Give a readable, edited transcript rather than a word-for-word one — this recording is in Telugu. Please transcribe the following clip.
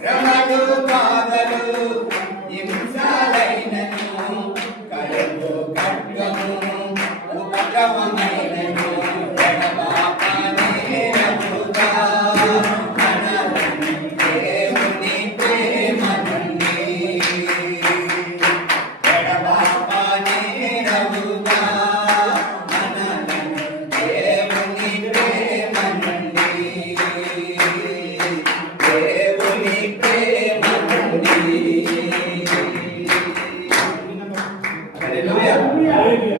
శ్రమలు బాధలు హింసలైనను కలుగు ఖడ్గము ఉపద్రవమైనను ఎడబాపనేరముగా మనలను దేవుని ప్రేమ నుండి ఎడబాపనేరముగా మనలను దేవుని ప్రేమ నుండి దేవుని ప్రేమ నుండి